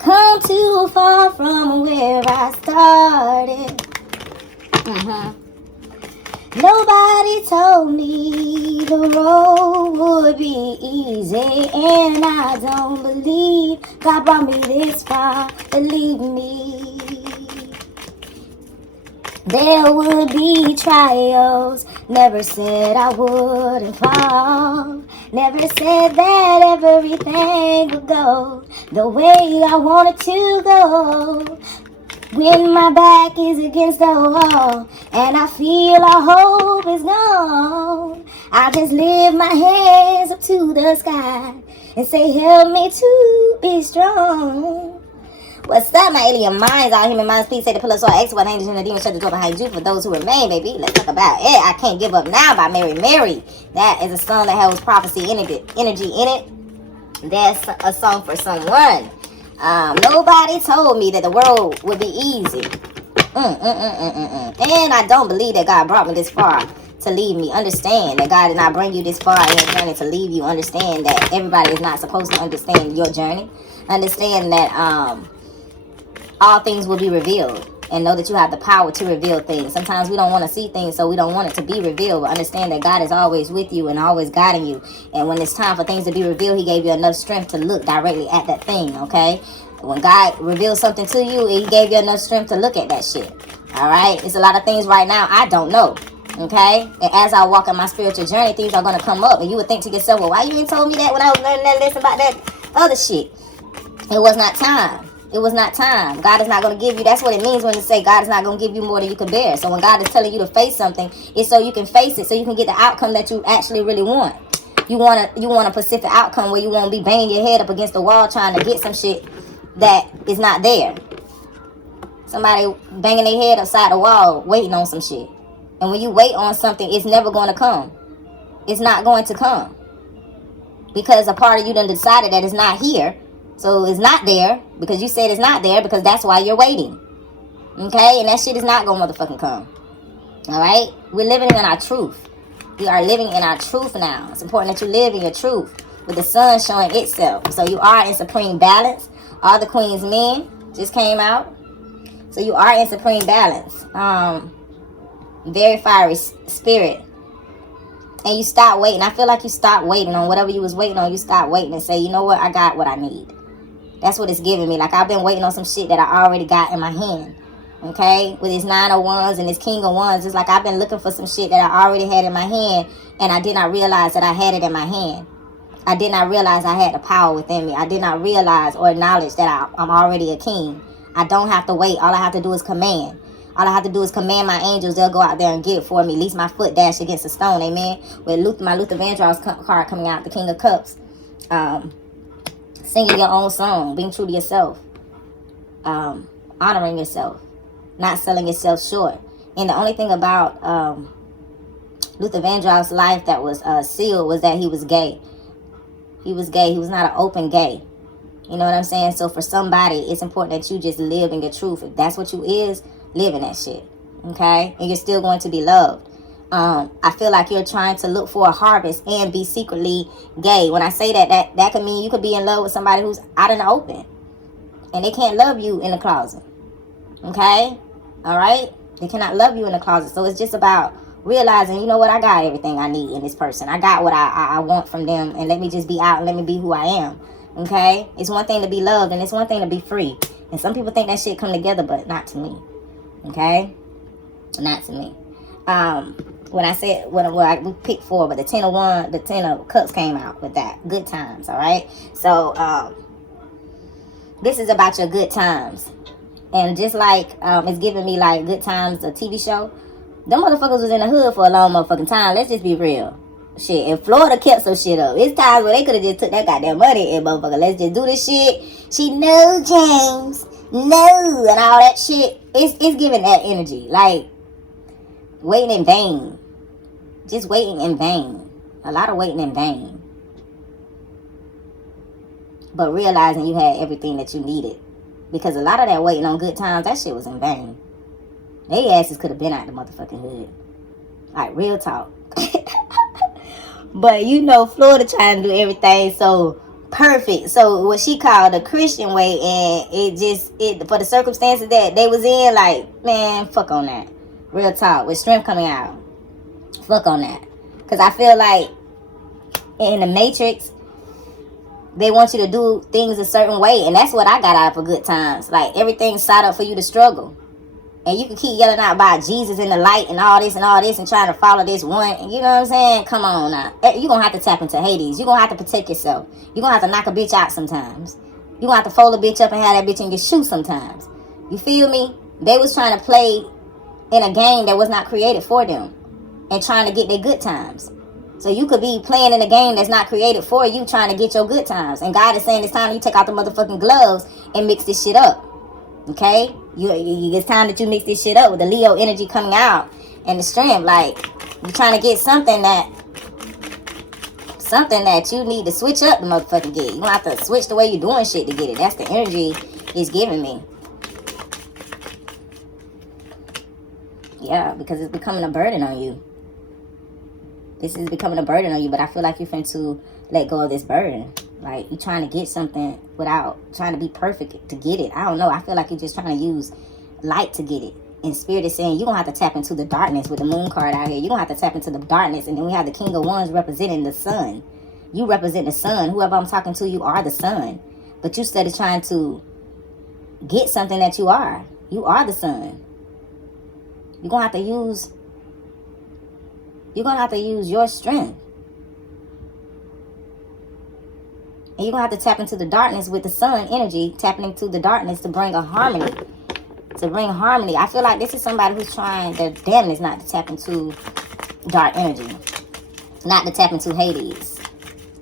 come too far from where I started. Nobody told me the road would be easy, and I don't believe God brought me this far to leave me. There would be trials, never said I wouldn't fall, never said that everything would go the way I wanted to go. When my back is against the wall and I feel all hope is gone, I just lift my hands up to the sky and say, help me to be strong. What's up, my alien minds? All human minds, please say the pillar so X, what angels and the demons shut the door behind you for those who remain, baby. Let's talk about it. I Can't Give Up Now by Mary Mary. That is a song that has prophecy energy in it. That's a song for someone. Nobody told me that the world would be easy. And I don't believe that God brought me this far to leave me. Understand that God did not bring you this far in your journey to leave you. Understand that everybody is not supposed to understand your journey. Understand that all things will be revealed. And know that you have the power to reveal things. Sometimes we don't want to see things, so we don't want it to be revealed. But understand that God is always with you and always guiding you. And when it's time for things to be revealed, he gave you enough strength to look directly at that thing, okay? When God reveals something to you, he gave you enough strength to look at that shit. All right? There's a lot of things right now I don't know, okay? And as I walk on my spiritual journey, things are going to come up. And you would think to yourself, well, why you ain't told me that when I was learning that lesson about that other shit? It was not time. It was not time. God is not going to give you. That's what it means when you say God is not going to give you more than you can bear. So when God is telling you to face something, it's so you can face it, so you can get the outcome that you actually really want. You want a specific outcome where you won't be banging your head up against the wall trying to get some shit that is not there. Somebody banging their head upside the wall waiting on some shit. And when you wait on something, it's never going to come. It's not going to come. Because a part of you done decided that it's not here. So it's not there because you said it's not there, because that's why you're waiting. Okay? And that shit is not going to motherfucking come. Alright? We're living in our truth. We are living in our truth now. It's important that you live in your truth with the sun showing itself. So you are in supreme balance. All the Queen's Men just came out. So you are in supreme balance. Very fiery spirit. And you stop waiting. I feel like you stopped waiting on whatever you was waiting on. You stop waiting and say, you know what? I got what I need. That's what it's giving me. Like, I've been waiting on some shit that I already got in my hand. Okay? With his 9 of Wands and his King of Wands. It's like I've been looking for some shit that I already had in my hand. And I did not realize that I had it in my hand. I did not realize I had the power within me. I did not realize or acknowledge that I'm already a king. I don't have to wait. All I have to do is command. All I have to do is command my angels. They'll go out there and get it for me. At least my foot dash against a stone. Amen. With my Luther Vandross card coming out. The King of Cups. Singing your own song. Being true to yourself. Honoring yourself. Not selling yourself short. And the only thing about Luther Vandross' life that was sealed was that he was gay. He was gay. He was not an open gay. You know what I'm saying? So for somebody, it's important that you just live in your truth. If that's what you is, live in that shit. Okay? And you're still going to be loved. I feel like you're trying to look for a harvest and be secretly gay. When I say that could mean you could be in love with somebody who's out in the open. And they can't love you in the closet. Okay? Alright? They cannot love you in the closet. So it's just about realizing, you know what, I got everything I need in this person. I got what I want from them. And let me just be out and let me be who I am. Okay? It's one thing to be loved and it's one thing to be free. And some people think that shit come together, but not to me. Okay? Not to me. When I said, we picked 4, but the 10 of Cups came out with that. Good times, all right? So, this is about your good times. And just like it's giving me, like, Good Times, the TV show, them motherfuckers was in the hood for a long motherfucking time. Let's just be real. Shit, and Florida kept some shit up. It's times where they could have just took that goddamn money and motherfucker, let's just do this shit. She no, James. No, and all that shit. It's giving that energy. Like, waiting in vain. Just waiting in vain. A lot of waiting in vain. But realizing you had everything that you needed. Because a lot of that waiting on good times, that shit was in vain. They asses could have been out the motherfucking hood. Like, real talk. But you know, Florida trying to do everything so perfect. So what she called the Christian way, and it for the circumstances that they was in, like, man, fuck on that. Real talk, with strength coming out, fuck on that. Because I feel like in the Matrix, they want you to do things a certain way, and that's what I got out of Good Times. Like, everything's set up for you to struggle. And you can keep yelling out about Jesus in the light and all this and trying to follow this one. And you know what I'm saying? Come on now. You're going to have to tap into Hades. You're going to have to protect yourself. You're going to have to knock a bitch out sometimes. You're going to have to fold a bitch up and have that bitch in your shoe sometimes. You feel me? They was trying to play in a game that was not created for them and trying to get their good times. So you could be playing in a game that's not created for you, trying to get your good times. And God is saying it's time you take out the motherfucking gloves and mix this shit up. Okay? It's time that you mix this shit up with the Leo energy coming out and the strength. Like, you're trying to get something that you need to switch up the motherfucking get. You're going to have to switch the way you're doing shit to get it. That's the energy it's giving me. Yeah, because it's becoming a burden on you. This is becoming a burden on you, but I feel like you're finna to let go of this burden. Like, you're trying to get something without trying to be perfect to get it. I don't know. I feel like you're just trying to use light to get it. And Spirit is saying you're going to have to tap into the darkness with the moon card out here. You're going to have to tap into the darkness. And then we have the King of Wands representing the sun. You represent the sun. Whoever I'm talking to, you are the sun. But you instead of trying to get something that you are the sun. You're going to have to use... You're going to have to use your strength. And you're going to have to tap into the darkness with the sun energy, tapping into the darkness to bring a harmony. To bring harmony. I feel like this is somebody who's trying their damnness not to tap into dark energy. Not to tap into Hades.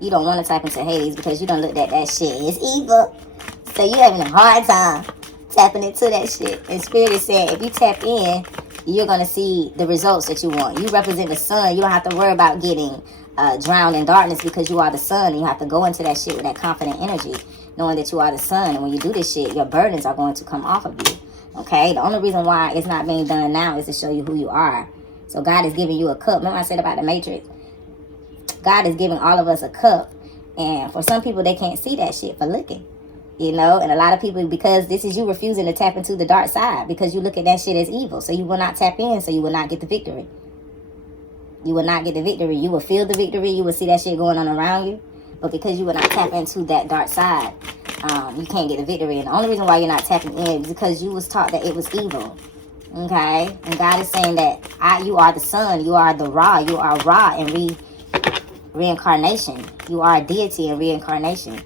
You don't want to tap into Hades because you don't look at that shit. It's evil. So you're having a hard time tapping into that shit. And Spirit is saying if you tap in, you're going to see the results that you want. You represent the sun. You don't have to worry about getting drowned in darkness because you are the sun. And you have to go into that shit with that confident energy, knowing that you are the sun. And when you do this shit, your burdens are going to come off of you. Okay? The only reason why it's not being done now is to show you who you are. So God is giving you a cup. Remember I said about the Matrix? God is giving all of us a cup. And for some people, they can't see that shit for looking. You know, and a lot of people, because this is you refusing to tap into the dark side, because you look at that shit as evil. So you will not tap in, so you will not get the victory. You will not get the victory. You will feel the victory. You will see that shit going on around you. But because you will not tap into that dark side, you can't get the victory. And the only reason why you're not tapping in is because you was taught that it was evil. Okay? And God is saying that you are the sun. You are the Ra. You are Ra in reincarnation. You are a deity in reincarnation.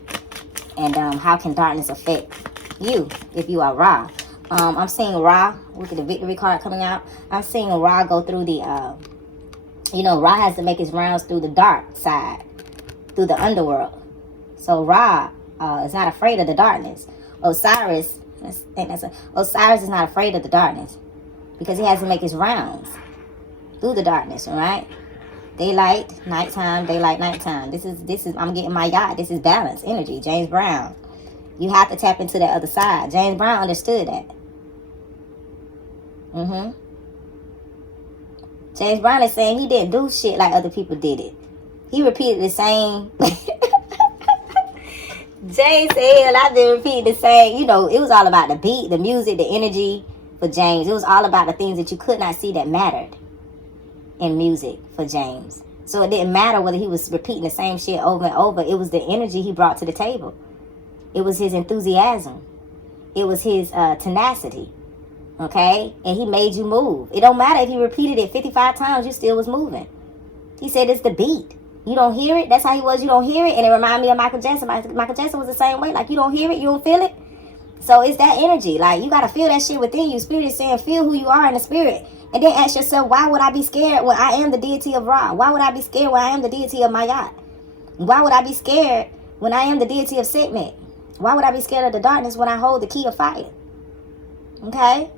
And how can darkness affect you if you are Ra? I'm seeing Ra. Look at the victory card coming out. I'm seeing Ra go through the, Ra has to make his rounds through the dark side, through the underworld. So Ra is not afraid of the darkness. Osiris is not afraid of the darkness because he has to make his rounds through the darkness, all right? Daylight, nighttime, daylight, nighttime. This is I'm getting my yacht. This is balance, energy. James Brown. You have to tap into that other side. James Brown understood that. James Brown is saying he didn't do shit like other people did it. He repeated the same. James said, I've been repeating the same. You know, it was all about the beat, the music, the energy for James. It was all about the things that you could not see that mattered in music for James. So it didn't matter whether he was repeating the same shit over and over. It was the energy he brought to the table. It was his enthusiasm. It was his tenacity. Okay? And he made you move. It don't matter if he repeated it 55 times, you still was moving. He said it's the beat. You don't hear it. That's how he was. You don't hear it. And it reminded me of Michael Jackson. Michael Jackson was the same way. Like, you don't hear it. You don't feel it. So it's that energy. Like, you got to feel that shit within you. Spirit is saying, feel who you are in the spirit. And then ask yourself, why would I be scared when I am the deity of Ra? Why would I be scared when I am the deity of Mayat? Why would I be scared when I am the deity of Sekhmet? Why would I be scared of the darkness when I hold the key of fire? Okay?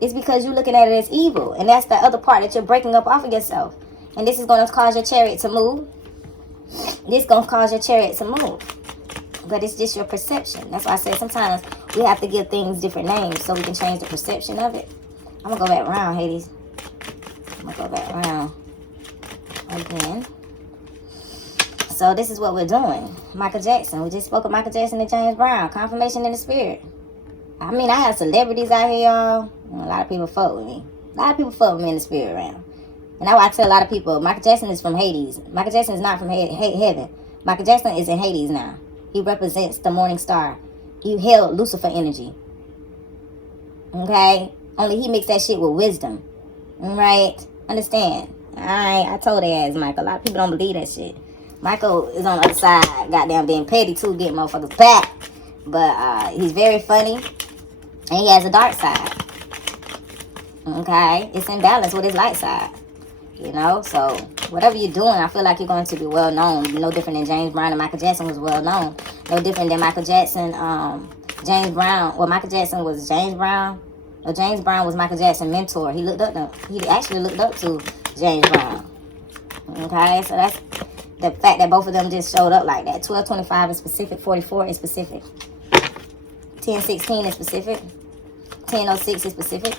It's because you're looking at it as evil. And that's the other part that you're breaking up off of yourself. And this is going to cause your chariot to move. This is going to cause your chariot to move. But it's just your perception. That's why I said sometimes we have to give things different names so we can change the perception of it. I'm going to go back around, Hades. I'm going to go back around again. So this is what we're doing. Michael Jackson. We just spoke of Michael Jackson and James Brown. Confirmation in the spirit. I mean, I have celebrities out here, y'all. A lot of people fuck with me. A lot of people fuck with me in the spirit realm. And I tell a lot of people, Michael Jackson is from Hades. Michael Jackson is not from heaven. Michael Jackson is in Hades now. He represents the morning star. He held Lucifer energy. Okay? Only he mixed that shit with wisdom. Right? Understand? Alright, I told their ass, Michael. A lot of people don't believe that shit. Michael is on the other side, goddamn being petty too, getting motherfuckers back. But he's very funny. And he has a dark side. Okay? It's in balance with his light side. You know? So, whatever you're doing, I feel like you're going to be well known. No different than James Brown and Michael Jackson was well known. No different than Michael Jackson, James Brown. Well, Michael Jackson was James Brown. Or James Brown was Michael Jackson's mentor. He actually looked up to James Brown. Okay? So, that's the fact that both of them just showed up like that. 1225 is specific. 44 is specific. 1016 is specific. 1006 is specific.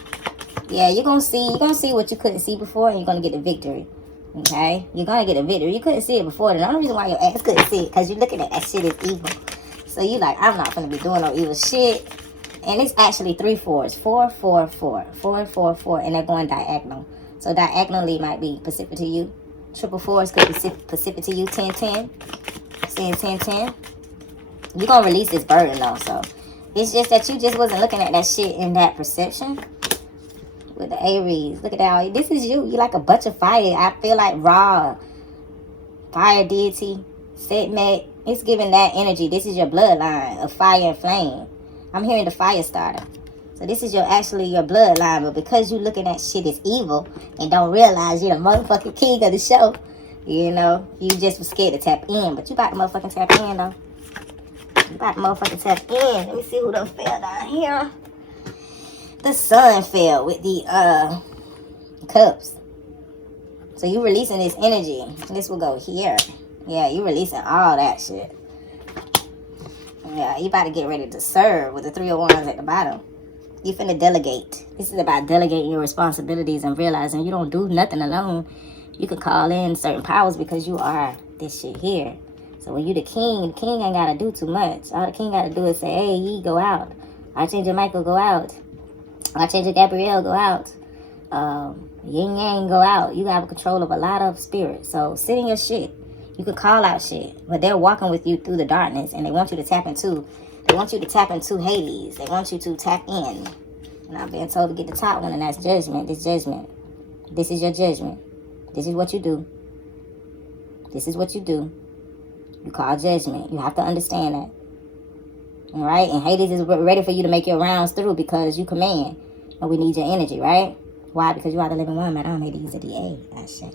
Yeah, you're gonna see what you couldn't see before, and you're gonna get the victory. Okay? You're gonna get a victory. You couldn't see it before. The only reason why your ass couldn't see it, because you're looking at that shit as evil. So you like, I'm not gonna be doing no evil shit. And it's actually 3 4s. 4 4 4. 4 4 4. And they're going diagonal. So diagonally might be Pacific to you. Triple fours could be Pacific to you. 10 10. Saying 10 10. You're gonna release this burden though, so it's just that you just wasn't looking at that shit in that perception. With the Aries, look at that. This is you. You like a bunch of fire. I feel like raw fire deity, Setmet. It's giving that energy. This is your bloodline of fire and flame. I'm hearing the fire starter. So this is actually your bloodline, but because you looking at shit as evil and don't realize you're the motherfucking king of the show, you know, you just was scared to tap in. But you about to motherfucking tap in though. You about to motherfucking tap in. Let me see who done fell down here. The sun fell with the cups. So you releasing this energy. This will go here. Yeah, you releasing all that shit. Yeah, you about to get ready to serve with the 3 of Wands at the bottom. You finna delegate. This is about delegating your responsibilities and realizing you don't do nothing alone. You can call in certain powers because you are this shit here. So when you the king ain't gotta do too much. All the king gotta do is say, hey, ye go out. Archangel Michael go out. Archangel Gabriel go out. Yin Yang go out. You have control of a lot of spirits. So sit in your shit. You can call out shit. But they're walking with you through the darkness. And they want you to tap into. They want you to tap into Hades. They want you to tap in. And I'm being told to get the top one. And that's judgment. This judgment. This is your judgment. This is what you do. This is what you do. You call judgment. You have to understand that. All right? And Hades is ready for you to make your rounds through because you command. And we need your energy, right? Why? Because you are the living one, Madame Hades of the A. I say.